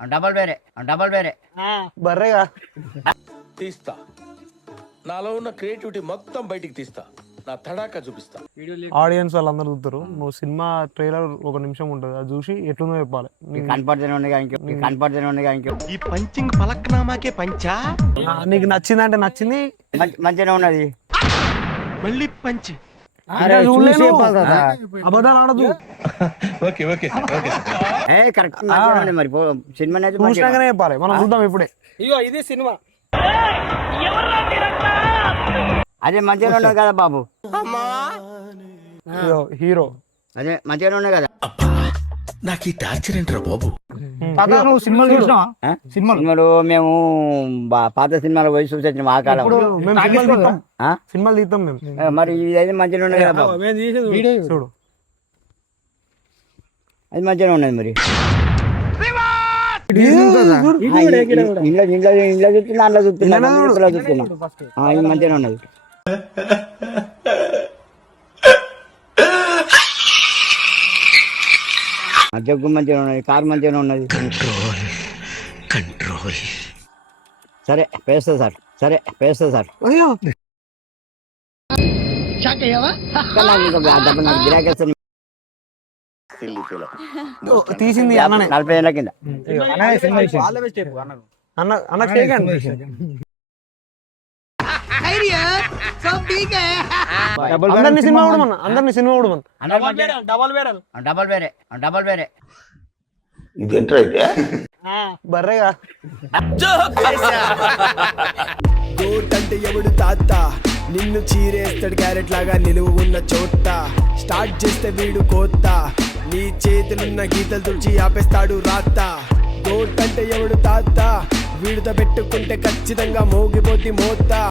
Double వేరే బర్రెగా తీస్తా నాలో ఉన్న క్రియేటివిటీ మొత్తం బయటికి తీస్తా నా తడాకా చూపిస్తా. ఆడియన్స్ వాళ్ళందరూ చూస్తారు. నువ్వు సినిమా ట్రైలర్ 1 నిమిషం ఉంటుంది, అది చూసి ఎట్లుందో చెప్పాలి. ఈ పంచింగ్ పలక్నామాకే పంచా నీకు నచ్చిందంటే నచ్చింది, మంచిగానే ఉన్నది. మళ్ళీ పంచి అబద్ధాలు ఆడదు. కరెక్ట్ మరి సినిమా చూసినాకనే చెప్పాలి. మనం చూద్దాం ఇప్పుడే. ఇగో ఇది సినిమా, అదే మంచిగానే ఉన్నది కదా బాబు. హీరో అదే మంచిగానే ఉన్నది కదా. నాకు ఈ టార్చర్ ఏంట్రా బాబు. సినిమాలు మేము పాత సినిమాలు పోయి చూసి వచ్చినాం ఆ కాలం. సినిమాలు తీస్తాం మేము. మరి ఇది మంచిగా ఉన్నది కదా బాబు. చూడు అది మంచిగా ఉన్నది మరి. ఇంట్లో చూస్తున్నా, అందులో చూస్తున్నా, చూస్తున్నా. ఇది మంచిగా ఉన్నది. జగ్గు మంచిగా ఉన్నది, కారు మంచిగా ఉన్నది. కంట్రోల్ సరే పేస్తా సార్, అయ్యో తీసింది అన్ననే. 40 ఏళ్ళ కింద అన్న చేయకండి. అందరినీ సినిమా చూడమన్నా, డబల్ వేరే ఇదేంట్రా అయితే బర్రెగా గోటంటే ఎవడు తాత, నిన్ను చీరేస్తాడు క్యారెట్ లాగా నిలువు ఉన్న చోట. స్టార్ట్ చేస్తే వీడు కోత, నీ చేతులున్న గీతలు తుడిచి ఆపేస్తాడు రాత. గోటంటే ఎవడు తాత, వీడితో పెట్టుకుంటే ఖచ్చితంగా మోగిపోతి మోత.